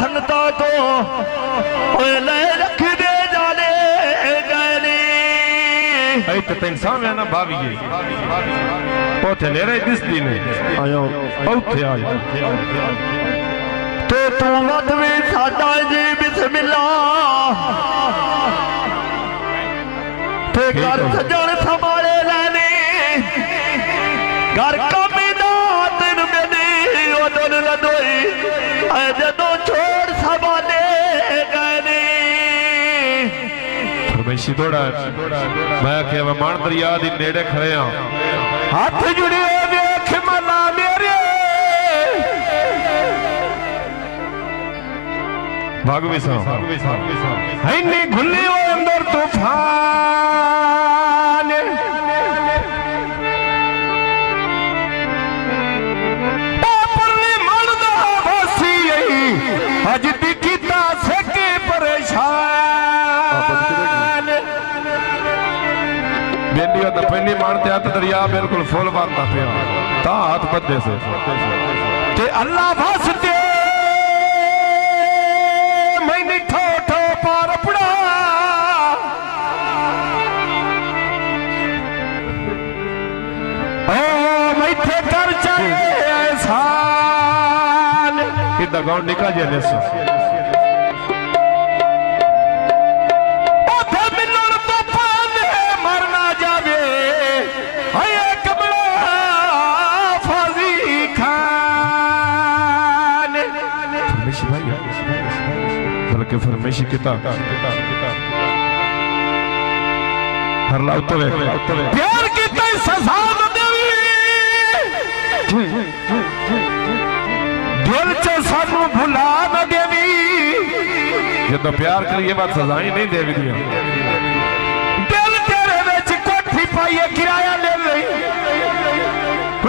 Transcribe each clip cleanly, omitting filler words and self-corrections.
संगता तो ले रख दे जाने गए तो तेन सामने ना भाविए ओथे नेरे दिस दिन आयो ओथे आयो तो तू मत भी साडा जी बिस्मिल्लाह ते घर सजण संभाले लेने घर कमी दा दिन मेरी ओदन लदोई ऐ जदों छोड़ संभाले गए फरमाइशी थोड़ा मैं क्या मान दरिया दी नेड़े खड़े हां हाथ जुड़े वेख मना मेरे भागवी सा इन्नी घुली हो अंदर तूफान परली मरदा वासी अज दिखता सके परेशान बेलियो तो पहली मानते हाथ दरिया बिल्कुल फुल मारता पिया ता हाथ बदे से ते अल्लाह वास्ते मैंने ठो ठो पार पड़ा ओ मैथे कर चाहे एहसान इदा गांव निका जे ने बल्कि फरमाइशी किताब हर लाउ तो प्यार की तय सजा न देवी दिल च सानू भुला न देवी ये तो प्यार करिए बात सजा ही नहीं देवी दिया दिल तेरे विच कोठी पाइए किराया ले लई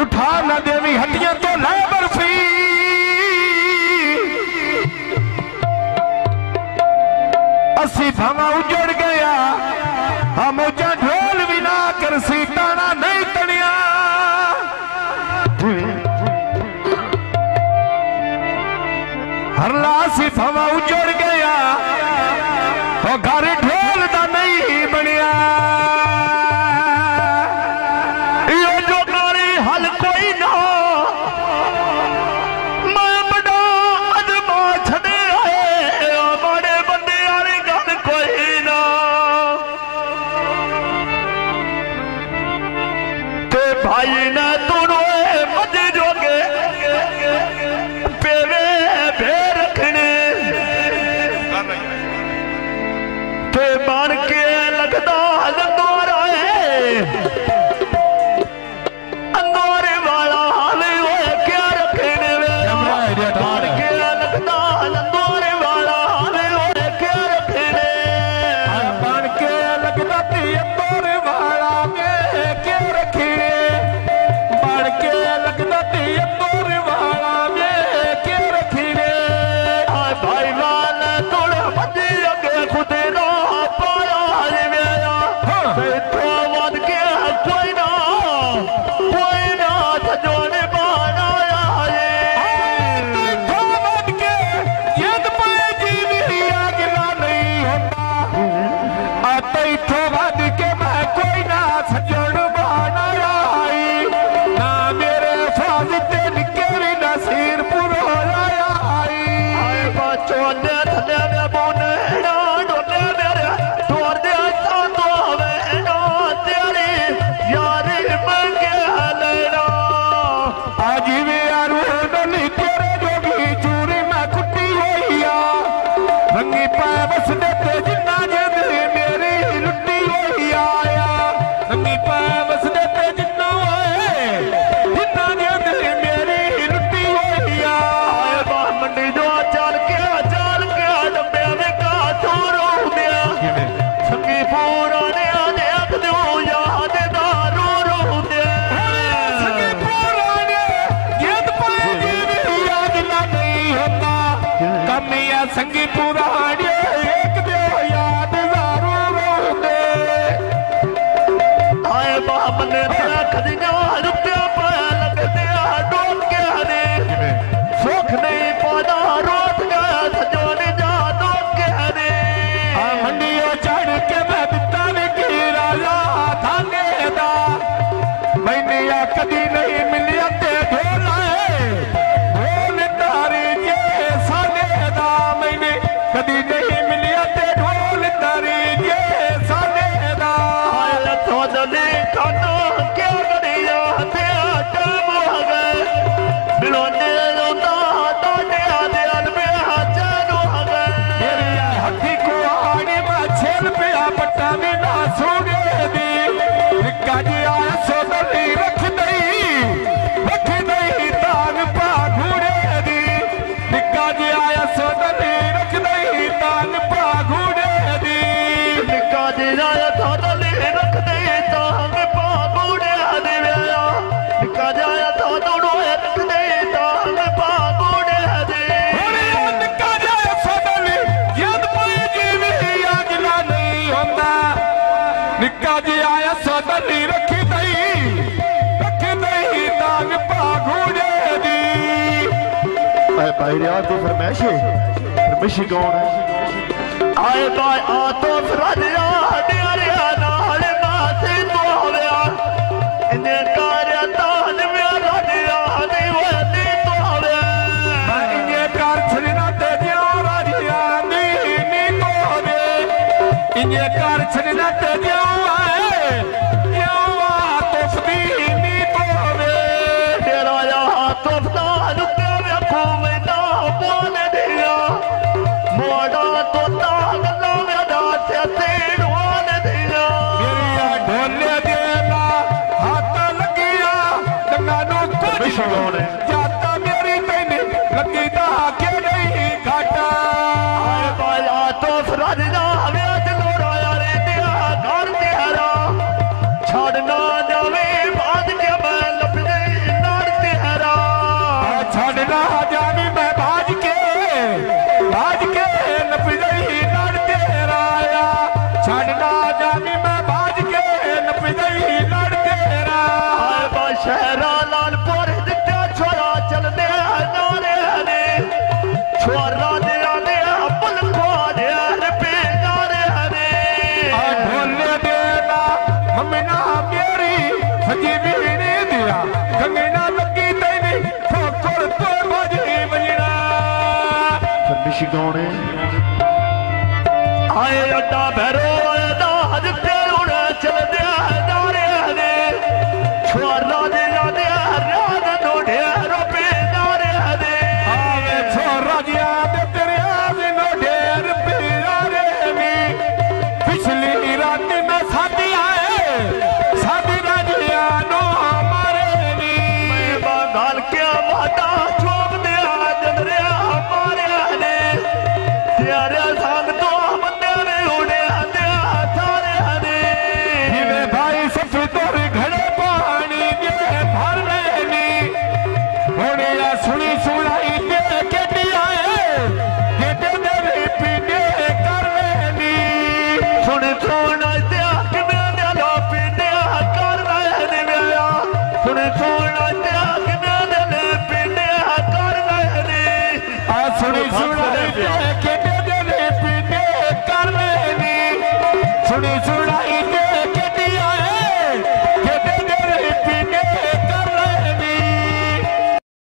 उठा न देवी हड्डियां तो लै बर्फी असी भावा उजड़ गया हम उजा ढोल भी ना कर सी ताना नहीं तनिया हरला सी भावा उजड़ गया और घर ढोल दा नहीं बनिया ये जो गाड़ी हल कोई ना मैं बड़ा अजमा छड़े आए बड़े बंदे वाली गल कोई ना ते भाई ने तू मजे जोगे पेवे भे रखने ते बन के लगदा लंदोरा अंदोरे वाला हाल होए क्या रखने बन के लगदा लंदोरे वाला हाल होए क्या रखने बन के लगदा अंदोरे वाला में क्या रखने बन के लगदा अंदोरे वाला में क्या रखने भाई वाल तोड़ मजे अगे खुदे ना पाया मेरा तो वध के कोई ना सजोने बाना तो वध के यद पाए जीवी अगला नहीं होता आता इथों वध के मैं कोई ना सजोन बाना आई ना मेरे फाज ते निके भी नसीर पुरो आई बच्चों ने थले ने बोने ना डोले मेरे तोड़ दे सा तो वे ना तेरी यारी मंगे लेना आज वे यारू नहीं तेरे जोगी चूरी मैं कुटी होइया रंगी पाए बस देते जिन्ना जिंद मेरी लुट्टी होइया रंगी पाए बस देते जिन्ना होए जिन्ना जिंद मेरी लुट्टी होइया मंडी जो चल के डब्बे में का चोरो दिया संगी पूरा ने देख दो याद दारू रो दे संगी पूरा ने गेंद पाए जीवी याद ना नहीं होता कमिया संगी पूरा ने एक दो याद दारू रो दे आए बाप ने खदिया रुपया पाया लग दिया डोल के हरे सुख नहीं पादा रोट गया आए भाई रियाज की फरमाइश है फरमाइशी कौन है आए भाई आ तो फराजिया डियारिया नाल नाते तोविया इन्हें कार्य तान मेरा डिया दी वदी तोविया इन्हें कार छड़ना ते दिया राजिया नी नी तोवे इन्हें कार छड़ना ते दिया जाता मेरी मैंने लगी के नहीं घाटा बाया तो फराजना लोराया रे दिया घर तेरा छड़ना जावे बाद के मैं लपने नार तेरा छड़ना जावे मैं भाज के लपने नार तेरा छड़ना जावे मैं भाज के लपने नार तेरा शहरा लालपुर छोरा चल दे नारे हरे छोरा दिया दे पुल को दे पे नारे हरे ढोले देना मम्मीना मेरी सजी बीनी दिया गंगना लगी तेरी ठोकर तो बजी बजना फरमाइशी कौन है आए अड्डा भैरो दाज पे उड़ चल दे नारे हरे छोरा दिया दे सुनी सुना